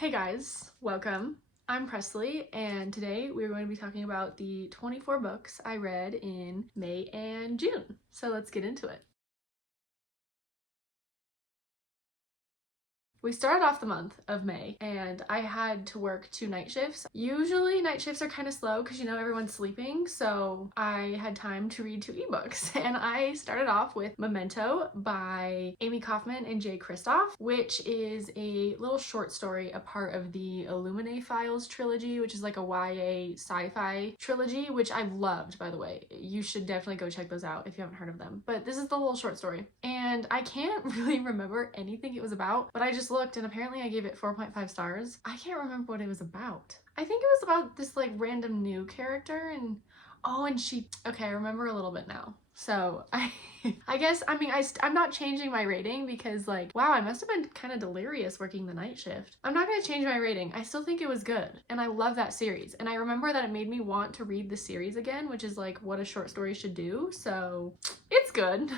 Hey guys, welcome. I'm Presley, and today we're going to be talking about the 24 books I read in May and June. So let's get into it. We started off the month of May and I had to work 2 night shifts. Usually night shifts are kind of slow because everyone's sleeping, so I had time to read 2 ebooks. And I started off with Memento by Amy Kaufman and Jay Kristoff, which is a little short story, a part of the Illuminae Files trilogy, which is like a YA sci-fi trilogy, which I've loved, by the way. You should definitely go check those out if you haven't heard of them. But this is the little short story. And I can't really remember anything it was about, but I just looked and apparently I gave it 4.5 stars. I can't remember what it was about. I think it was about this like random new character and okay, I remember a little bit now. So I guess, I'm not changing my rating because wow, I must have been kind of delirious working the night shift. I'm not going to change my rating. I still think it was good and I love that series. And I remember that it made me want to read the series again, which is like what a short story should do. So it's good.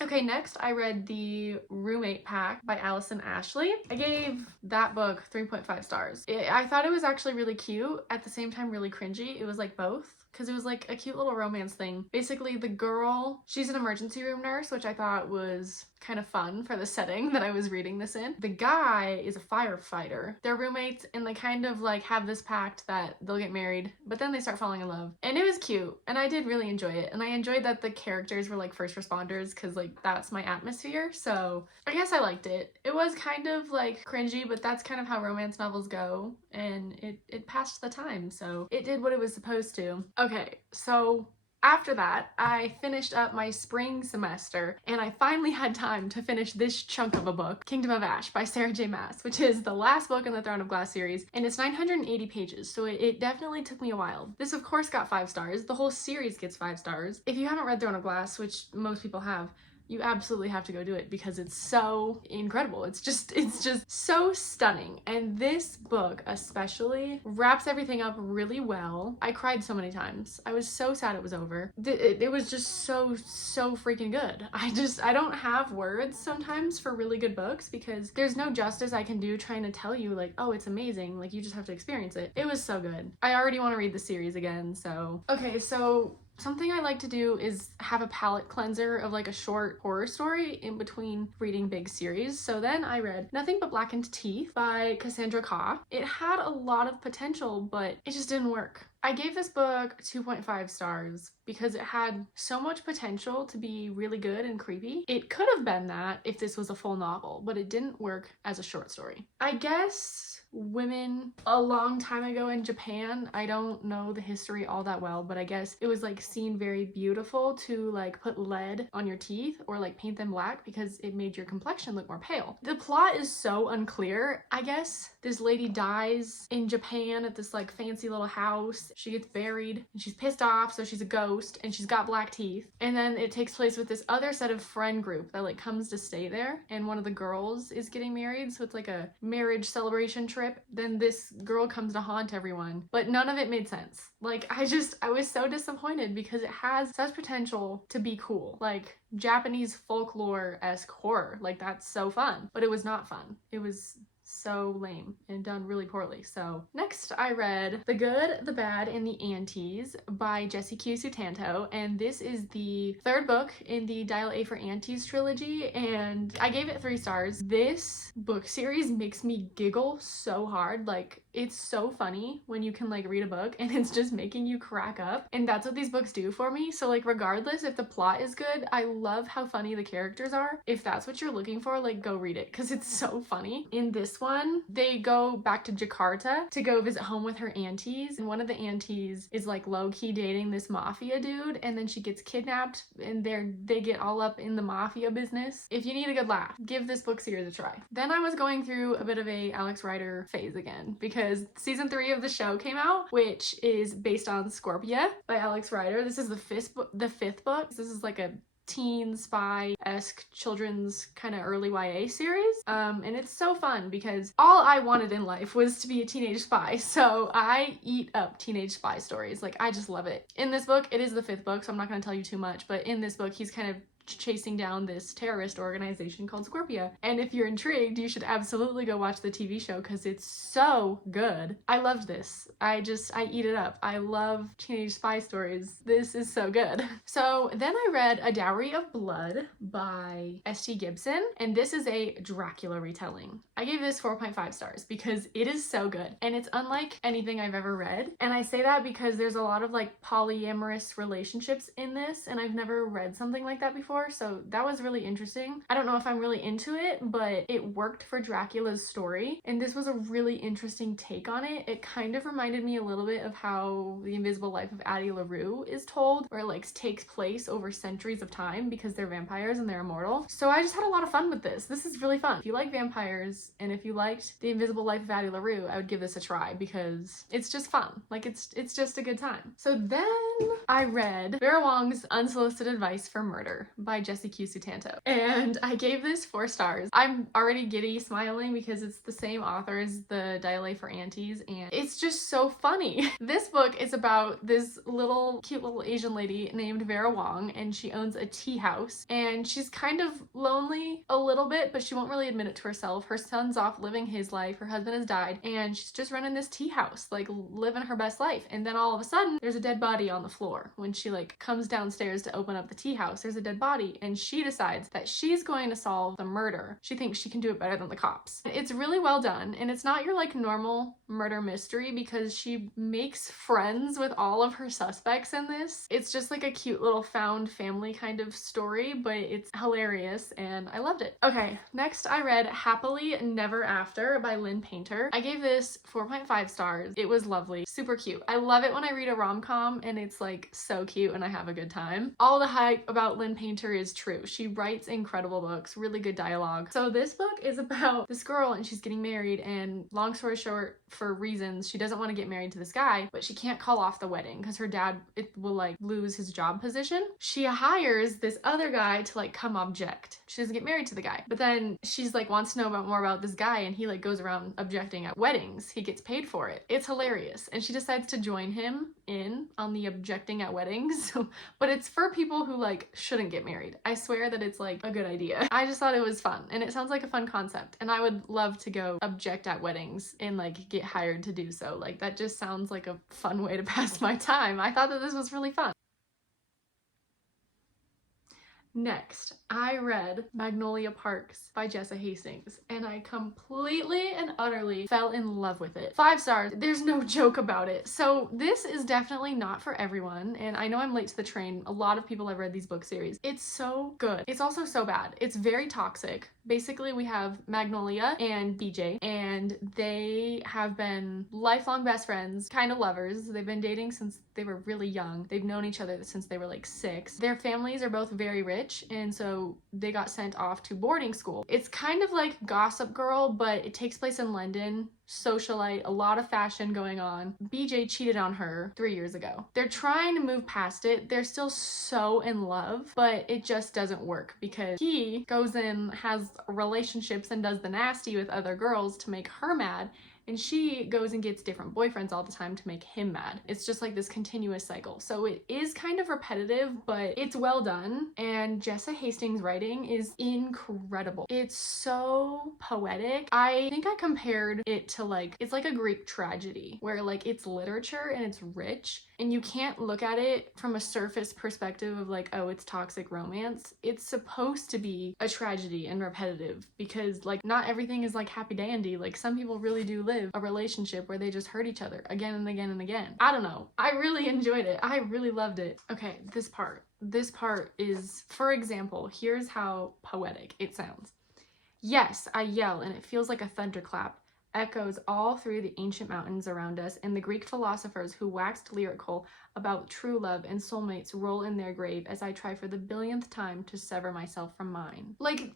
Okay, next I read The Roommate Pack by Allison Ashley. I gave that book 3.5 stars. I thought it was actually really cute, at the same time really cringy. It was like both, because it was like a cute little romance thing. Basically the girl, she's an emergency room nurse, which I thought was kind of fun for the setting that I was reading this in. The guy is a firefighter. They're roommates and they kind of like have this pact that they'll get married, but then they start falling in love. And it was cute and I did really enjoy it. And I enjoyed that the characters were like first responders because like that's my atmosphere. So I guess I liked it. It was kind of like cringy, but that's kind of how romance novels go. And it passed the time. So it did what it was supposed to. Okay, so after that, I finished up my spring semester and I finally had time to finish this chunk of a book, Kingdom of Ash by Sarah J Maas, which is the last book in the Throne of Glass series, and it's 980 pages, so it definitely took me a while. This of course got 5 stars. The whole series gets 5 stars. If you haven't read Throne of Glass, which most people have, you absolutely have to go do it because it's so incredible. It's just so stunning. And this book especially wraps everything up really well. I cried so many times. I was so sad it was over. It was just so freaking good. I don't have words sometimes for really good books because there's no justice I can do trying to tell you like, oh, it's amazing. Like you just have to experience it. It was so good. I already want to read the series again, so. Okay, so something I like to do is have a palate cleanser of like a short horror story in between reading big series. So then I read Nothing But Blackened Teeth by Cassandra Khaw. It had a lot of potential, but it just didn't work. I gave this book 2.5 stars because it had so much potential to be really good and creepy. It could have been that if this was a full novel, but it didn't work as a short story. I guess women a long time ago in Japan, I don't know the history all that well, but I guess it was like seen very beautiful to like put lead on your teeth or like paint them black because it made your complexion look more pale. The plot is so unclear. I guess this lady dies in Japan at this like fancy little house. She gets buried and she's pissed off, so she's a ghost and she's got black teeth. And then it takes place with this other set of friend group that like comes to stay there, and one of the girls is getting married, so it's like a marriage celebration trip. Then this girl comes to haunt everyone, but none of it made sense. Like I was so disappointed because it has such potential to be cool, like Japanese folklore-esque horror. Like that's so fun, but it was not fun. It was so lame and done really poorly. So next I read The Good, the Bad, and the Aunties by Jessie Q. Sutanto, and this is the 3rd book in the Dial A for Aunties trilogy, and I gave it 3 stars. This book series makes me giggle so hard. Like it's so funny when you can like read a book and it's just making you crack up, and that's what these books do for me. So like regardless if the plot is good, I love how funny the characters are. If that's what you're looking for, like go read it because it's so funny. In this one, they go back to Jakarta to go visit home with her aunties, and one of the aunties is like low-key dating this mafia dude, and then she gets kidnapped and they get all up in the mafia business. If you need a good laugh, give this book series a try. Then I was going through a bit of a Alex Rider phase again because season 3 of the show came out, which is based on Scorpia by Alex Rider. This is the 5th book. This is like a teen spy-esque children's kind of early YA series. And it's so fun because all I wanted in life was to be a teenage spy. So I eat up teenage spy stories. Like I just love it. In this book, it is the 5th book, so I'm not going to tell you too much, but in this book, he's kind of chasing down this terrorist organization called Scorpia. And if you're intrigued, you should absolutely go watch the TV show because it's so good. I loved this. I eat it up. I love teenage spy stories. This is so good. So then I read A Dowry of Blood by S.T. Gibson, and this is a Dracula retelling. I gave this 4.5 stars because it is so good and it's unlike anything I've ever read. And I say that because there's a lot of like polyamorous relationships in this, and I've never read something like that before, so that was really interesting. I don't know if I'm really into it, but it worked for Dracula's story, and this was a really interesting take on it. It kind of reminded me a little bit of how The Invisible Life of Addie LaRue is told, where it like takes place over centuries of time because they're vampires and they're immortal. So I just had a lot of fun with this. This is really fun. If you like vampires and if you liked The Invisible Life of Addie LaRue, I would give this a try because it's just fun. Like it's just a good time. So then I read Vera Wong's Unsolicited Advice for Murder by Jessie Q. Sutanto, and I gave this 4 stars. I'm already giddy smiling because it's the same author as the Dial for Aunties, and it's just so funny. This book is about this cute little Asian lady named Vera Wong, and she owns a tea house, and she's kind of lonely a little bit, but she won't really admit it to herself. Her son's off living his life, her husband has died, and she's just running this tea house, like living her best life. And then all of a sudden there's a dead body on the floor. When she like comes downstairs to open up the tea house, there's a dead body, and she decides that she's going to solve the murder. She thinks she can do it better than the cops. It's really well done, and it's not your like normal murder mystery because she makes friends with all of her suspects in this. It's just like a cute little found family kind of story, but it's hilarious and I loved it. Okay, next I read Happily Never After by Lynn Painter. I gave this 4.5 stars. It was lovely, super cute. I love it when I read a rom-com and it's like so cute and I have a good time. All the hype about Lynn Painter is true. She writes incredible books, really good dialogue. So this book is about this girl and she's getting married, and long story short, for reasons, she doesn't want to get married to this guy, but she can't call off the wedding because her dad will like lose his job position. She hires this other guy to like come object. She doesn't get married to the guy, but then she's like wants to know more about this guy, and he like goes around objecting at weddings. He gets paid for it. It's hilarious, and she decides to join him in on the objecting at weddings. But it's for people who like shouldn't get married. I swear that it's like a good idea. I just thought it was fun, and it sounds like a fun concept, and I would love to go object at weddings and like get hired to do so. Like that just sounds like a fun way to pass my time. I thought that this was really fun. Next, I read Magnolia Parks by Jessa Hastings, and I completely and utterly fell in love with it. 5 stars. There's no joke about it. So this is definitely not for everyone, and I know I'm late to the train. A lot of people have read these book series. It's so good. It's also so bad. It's very toxic. Basically, we have Magnolia and BJ, and they have been lifelong best friends, kind of lovers. They've been dating since they were really young. They've known each other since they were like 6. Their families are both very rich, and so they got sent off to boarding school. It's kind of like Gossip Girl, but it takes place in London. Socialite, a lot of fashion going on. BJ cheated on her 3 years ago. They're trying to move past it. They're still so in love, but it just doesn't work because he goes in, has relationships, and does the nasty with other girls to make her mad, and she goes and gets different boyfriends all the time to make him mad. It's just like this continuous cycle. So it is kind of repetitive, but it's well done, and Jessa Hastings' writing is incredible. It's so poetic. I think I compared it to like, it's like a Greek tragedy where like it's literature and it's rich, and you can't look at it from a surface perspective of like, oh, it's toxic romance. It's supposed to be a tragedy and repetitive because like not everything is like happy dandy. Like some people really do live a relationship where they just hurt each other again and again and again. I don't know. I really enjoyed it. I really loved it. Okay, this part is, for example, here's how poetic it sounds. Yes, I yell, and it feels like a thunderclap. Echoes all through the ancient mountains around us, and the Greek philosophers who waxed lyrical about true love and soulmates roll in their grave as I try for the billionth time to sever myself from mine. Like,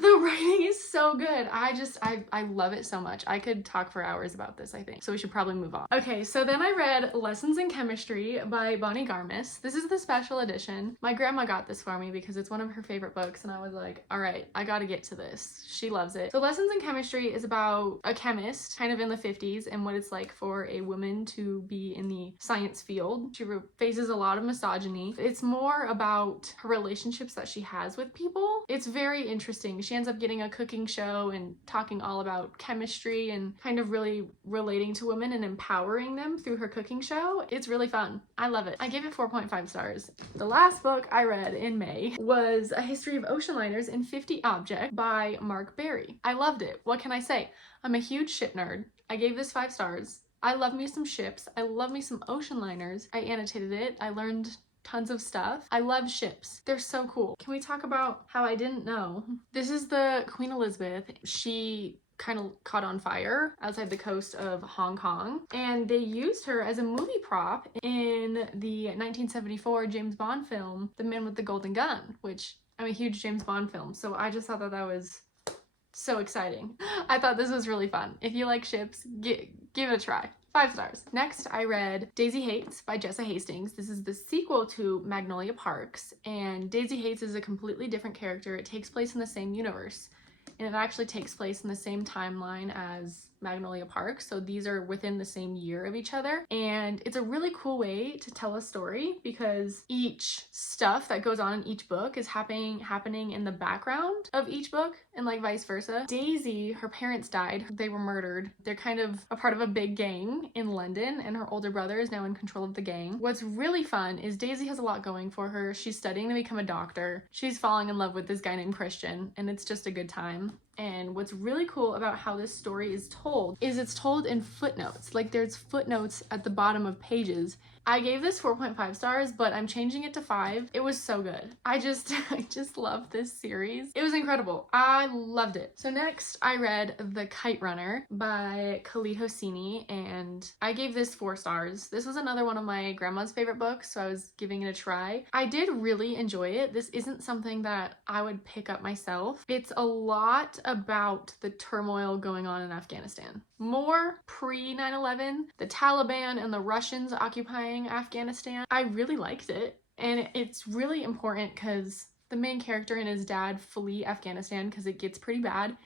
The writing is so good. I love it so much. I could talk for hours about this, I think. So we should probably move on. Okay, so then I read Lessons in Chemistry by Bonnie Garmis. This is the special edition. My grandma got this for me because it's one of her favorite books, and I was like, all right, I gotta get to this. She loves it. So Lessons in Chemistry is about a chemist kind of in the 50s and what it's like for a woman to be in the science field. She faces a lot of misogyny. It's more about her relationships that she has with people. It's very interesting. She ends up getting a cooking show and talking all about chemistry and kind of really relating to women and empowering them through her cooking show. It's really fun. I love it. I gave it 4.5 stars. The last book I read in May was A History of Ocean Liners in 50 Objects by Mark Berry. I loved it. What can I say? I'm a huge ship nerd. I gave this 5 stars. I love me some ships. I love me some ocean liners. I annotated it. I learned tons of stuff. I love ships. They're so cool. Can we talk about how I didn't know? This is the Queen Elizabeth. She kind of caught on fire outside the coast of Hong Kong, and they used her as a movie prop in the 1974 James Bond film, The Man with the Golden Gun, which I'm a huge James Bond film, so I just thought that that was so exciting. I thought this was really fun. If you like ships, give it a try. 5 stars. Next, I read Daisy Hates by Jessa Hastings. This is the sequel to Magnolia Parks, and Daisy Hates is a completely different character. It takes place in the same universe, and it actually takes place in the same timeline as Magnolia Park, so these are within the same year of each other, and it's a really cool way to tell a story because each stuff that goes on in each book is happening in the background of each book, and like vice versa. Daisy, her parents died, they were murdered. They're kind of a part of a big gang in London, and her older brother is now in control of the gang. What's really fun is Daisy has a lot going for her. She's studying to become a doctor. She's falling in love with this guy named Christian, and it's just a good time. And what's really cool about how this story is told is it's told in footnotes. Like there's footnotes at the bottom of pages. I gave this 4.5 stars, but I'm changing it to 5. It was so good. I just love this series. It was incredible. I loved it. So next I read The Kite Runner by Khalid Hosseini, and I gave this 4 stars. This was another one of my grandma's favorite books, so I was giving it a try. I did really enjoy it. This isn't something that I would pick up myself. It's a lot about the turmoil going on in Afghanistan. More pre 9/11, the Taliban and the Russians occupying Afghanistan. I really liked it, and it's really important because the main character and his dad flee Afghanistan because it gets pretty bad,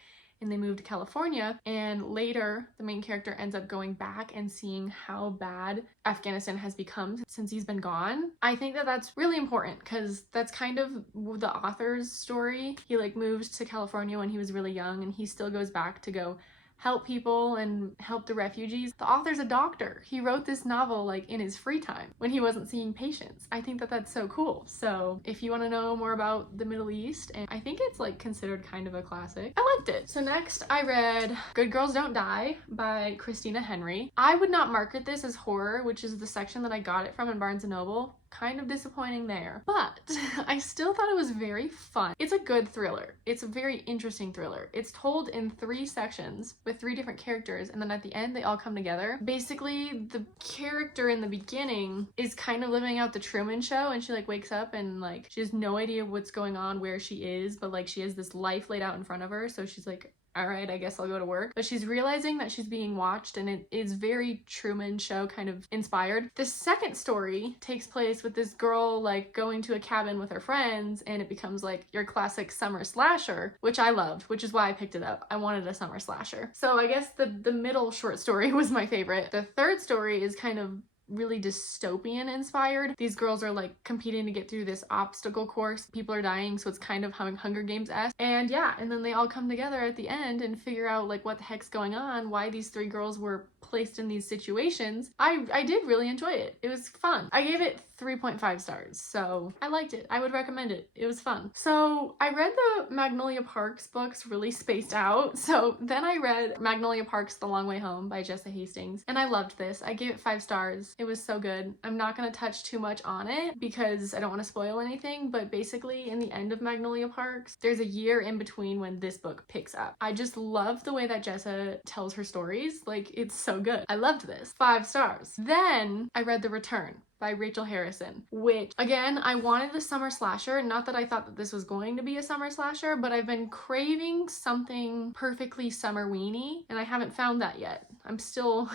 and they move to California, and later the main character ends up going back and seeing how bad Afghanistan has become since he's been gone. I think that that's really important because that's kind of the author's story. He like moved to California when he was really young, and he still goes back to go help people and help the refugees. The author's a doctor. He wrote this novel like in his free time when he wasn't seeing patients. I think that that's so cool. So if you want to know more about the Middle East, and I think it's like considered kind of a classic, I liked it. So next I read Good Girls Don't Die by Christina Henry. I would not market this as horror, which is the section that I got it from in Barnes & Noble. Kind of disappointing there, but I still thought it was very fun. It's a good thriller. It's a very interesting thriller. It's told in 3 sections with 3 different characters, and then at the end they all come together. Basically, the character in the beginning is kind of living out the Truman Show, and she like wakes up and like she has no idea what's going on, where she is, but like she has this life laid out in front of her, so she's like, all right, I guess I'll go to work. But she's realizing that she's being watched, and it is very Truman Show kind of inspired. The second story takes place with this girl like going to a cabin with her friends, and it becomes like your classic summer slasher, which I loved, which is why I picked it up. I wanted a summer slasher. So I guess the middle short story was my favorite. The third story is kind of really dystopian inspired. These girls are like competing to get through this obstacle course. People are dying, so it's kind of Hunger Games-esque. And yeah, and then they all come together at the end and figure out like what the heck's going on, why these 3 girls were placed in these situations. I did really enjoy it. It was fun. I gave it 3.5 stars, so I liked it. I would recommend it. It was fun. So I read the Magnolia Parks books really spaced out, so then I read Magnolia Parks The Long Way Home by Jessa Hastings, and I loved this. I gave it 5 stars. It was so good. I'm not going to touch too much on it because I don't want to spoil anything, but basically in the end of Magnolia Parks, there's a year in between when this book picks up. I just love the way that Jessa tells her stories. Like, it's so good. I loved this. 5 stars. Then I read The Return by Rachel Harrison, which again, I wanted the summer slasher. Not that I thought that this was going to be a summer slasher, but I've been craving something perfectly summer-weeny and I haven't found that yet. I'm still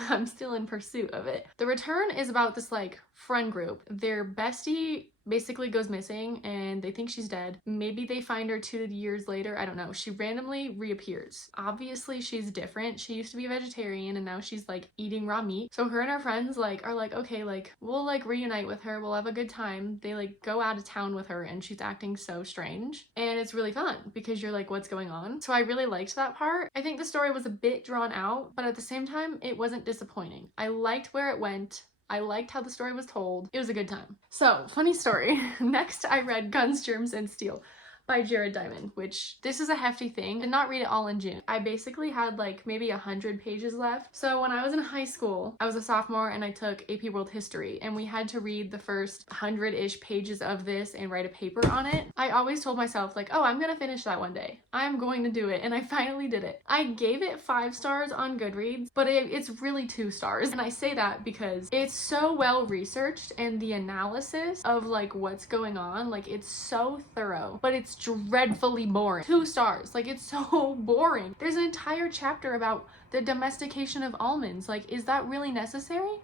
in pursuit of it. The Return is about this like friend group. Their bestie basically goes missing and they think she's dead. Maybe they find her 2 years later. I don't know. She randomly reappears. Obviously she's different. She used to be a vegetarian and now she's like eating raw meat. So her and her friends like are like, okay, like we'll like reunite with her. We'll have a good time. They like go out of town with her and she's acting so strange. And it's really fun because you're like, what's going on? So I really liked that part. I think the story was a bit drawn out, but at the same time, it wasn't disappointing. I liked where it went. I liked how the story was told. It was a good time. So, funny story. Next, I read Guns, Germs, and Steel by Jared Diamond, which this is a hefty thing. I did not read it all in June. I basically had like maybe 100 pages left. So when I was in high school, I was a sophomore and I took AP World History and we had to read the first 100-ish pages of this and write a paper on it. I always told myself like, oh, I'm gonna finish that one day. I'm going to do it, and I finally did it. I gave it 5 stars on Goodreads, but it's really 2 stars. And I say that because it's so well researched and the analysis of like what's going on, like it's so thorough, but it's dreadfully boring. 2 stars. Like it's so boring. There's an entire chapter about the domestication of almonds. Like, is that really necessary?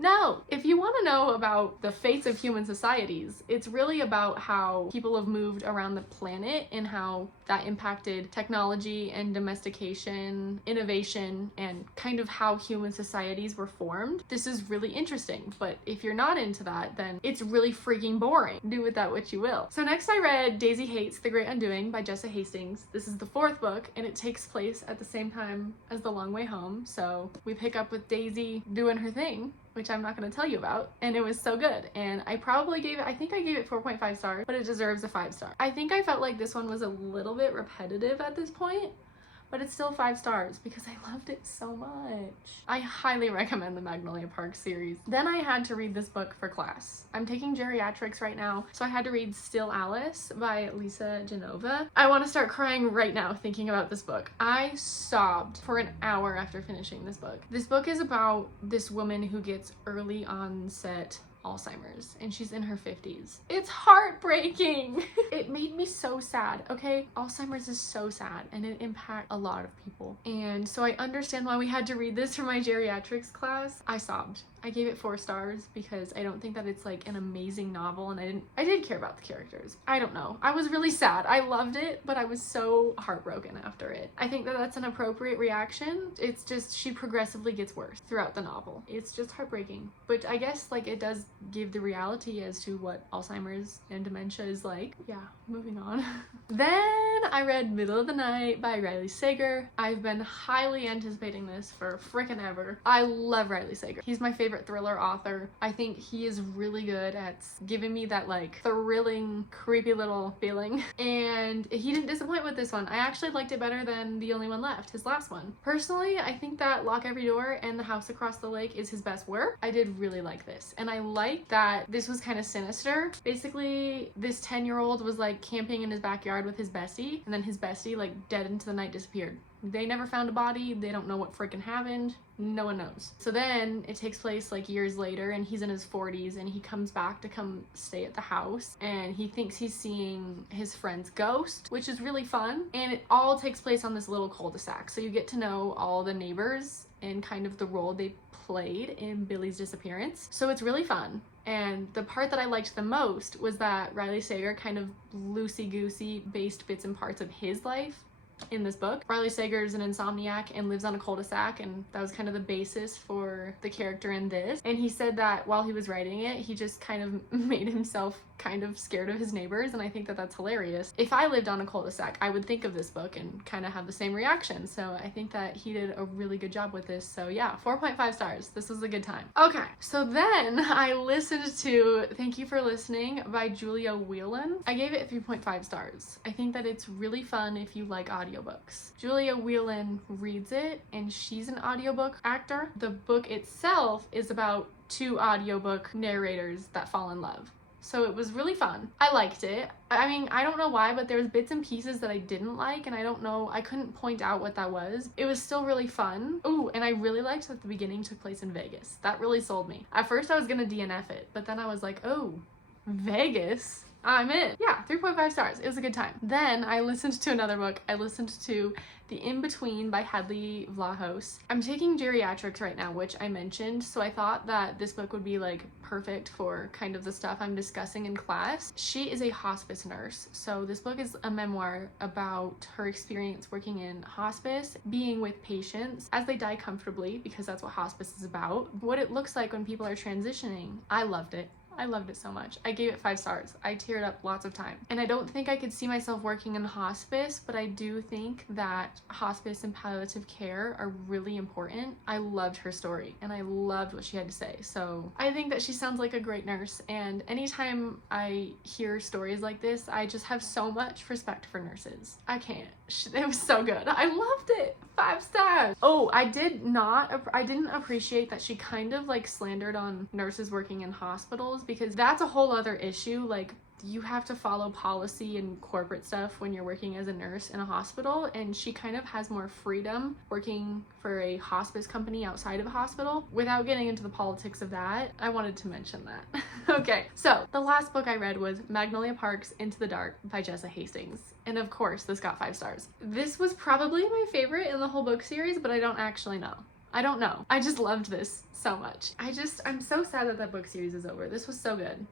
No. If you want to know about the fates of human societies, it's really about how people have moved around the planet and how that impacted technology and domestication, innovation, and kind of how human societies were formed. This is really interesting, but if you're not into that, then it's really freaking boring. Do with that what you will. So next I read Daisy Hates The Great Undoing by Jessa Hastings. This is the 4th book, and it takes place at the same time as The Long Way Home. So we pick up with Daisy doing her thing, which I'm not going to tell you about, and it was so good. And I probably gave it, I think I gave it 4.5 stars, but it deserves a 5 star. I think I felt like this one was a little bit repetitive at this point, but it's still 5 stars because I loved it so much. I highly recommend the Magnolia Park series. Then I had to read this book for class. I'm taking geriatrics right now, so I had to read Still Alice by Lisa Genova. I want to start crying right now thinking about this book. I sobbed for an hour after finishing this book. This book is about this woman who gets early onset Alzheimer's and she's in her 50s. It's heartbreaking. It made me so sad, okay? Alzheimer's is so sad and it impacts a lot of people. And so I understand why we had to read this for my geriatrics class. I sobbed. I gave it 4 stars because I don't think that it's like an amazing novel, and I did care about the characters. I don't know. I was really sad. I loved it, but I was so heartbroken after it. I think that that's an appropriate reaction. It's just she progressively gets worse throughout the novel. It's just heartbreaking. But I guess like it does give the reality as to what Alzheimer's and dementia is like. Yeah, moving on. Then I read Middle of the Night by Riley Sager. I've been highly anticipating this for frickin' ever. I love Riley Sager. He's my favorite thriller author. I think he is really good at giving me that like thrilling, creepy little feeling. And he didn't disappoint with this one. I actually liked it better than The Only One Left, his last one. Personally, I think that Lock Every Door and The House Across the Lake is his best work. I did really like this. And I like that this was kind of sinister. Basically, this 10-year-old was like camping in his backyard with his bestie, and then his bestie like dead into the night disappeared. They never found a body. They don't know what freaking happened. No one knows. So then it takes place like years later, and he's in his 40s and he comes back to come stay at the house, and he thinks he's seeing his friend's ghost, which is really fun. And it all takes place on this little cul-de-sac. So you get to know all the neighbors and kind of the role they played in Billy's disappearance. So it's really fun. And the part that I liked the most was that Riley Sager kind of loosey-goosey based bits and parts of his life in this book. Riley Sager is an insomniac and lives on a cul-de-sac, and that was kind of the basis for the character in this. And he said that while he was writing it, he just kind of made himself kind of scared of his neighbors, and I think that that's hilarious. If I lived on a cul-de-sac, I would think of this book and kind of have the same reaction. So I think that he did a really good job with this. So yeah, 4.5 stars. This was a good time. Okay, so then I listened to Thank You for Listening by Julia Whelan. I gave it 3.5 stars. I think that it's really fun if you like audiobooks. Julia Whelan reads it, and she's an audiobook actor. The book itself is about 2 audiobook narrators that fall in love. So it was really fun. I liked it. I mean, I don't know why, but there's bits and pieces that I didn't like, and I don't know, I couldn't point out what that was. It was still really fun. Ooh, and I really liked that the beginning took place in Vegas. That really sold me. At first I was gonna DNF it, but then I was like, oh, Vegas? I'm in. Yeah, 3.5 stars. It was a good time. Then I listened to another book. I listened to The In-Between by Hadley Vlahos. I'm taking geriatrics right now, which I mentioned, so I thought that this book would be like perfect for kind of the stuff I'm discussing in class. She is a hospice nurse, so this book is a memoir about her experience working in hospice, being with patients as they die comfortably, because that's what hospice is about, what it looks like when people are transitioning. I loved it. I loved it so much. I gave it 5 stars. I teared up lots of times. And I don't think I could see myself working in hospice, but I do think that hospice and palliative care are really important. I loved her story and I loved what she had to say. So I think that she sounds like a great nurse, and anytime I hear stories like this, I just have so much respect for nurses. I can't. It was so good. I loved it. 5 stars. Oh, I didn't appreciate that she kind of like slandered on nurses working in hospitals, because that's a whole other issue. Like, you have to follow policy and corporate stuff when you're working as a nurse in a hospital, and she kind of has more freedom working for a hospice company outside of a hospital. Without getting into the politics of that, I wanted to mention that. Okay, so the last book I read was Magnolia Park's Into the Dark by Jessa Hastings, and of course this got 5 stars. This was probably my favorite in the whole book series, but I don't actually know. I don't know. I just loved this so much. I'm so sad that that book series is over. This was so good.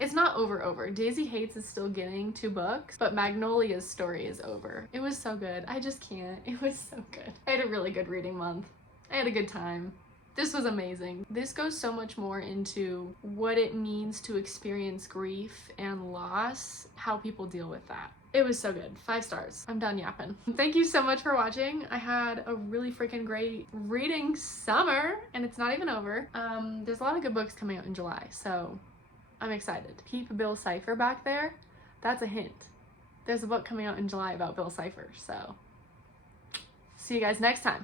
It's not over. Daisy Hates is still getting 2 books, but Magnolia's story is over. It was so good. I just can't. It was so good. I had a really good reading month. I had a good time. This was amazing. This goes so much more into what it means to experience grief and loss, how people deal with that. It was so good. 5 stars. I'm done yapping. Thank you so much for watching. I had a really freaking great reading summer, and it's not even over. There's a lot of good books coming out in July, so I'm excited. Keep Bill Cipher back there. That's a hint. There's a book coming out in July about Bill Cipher, so see you guys next time.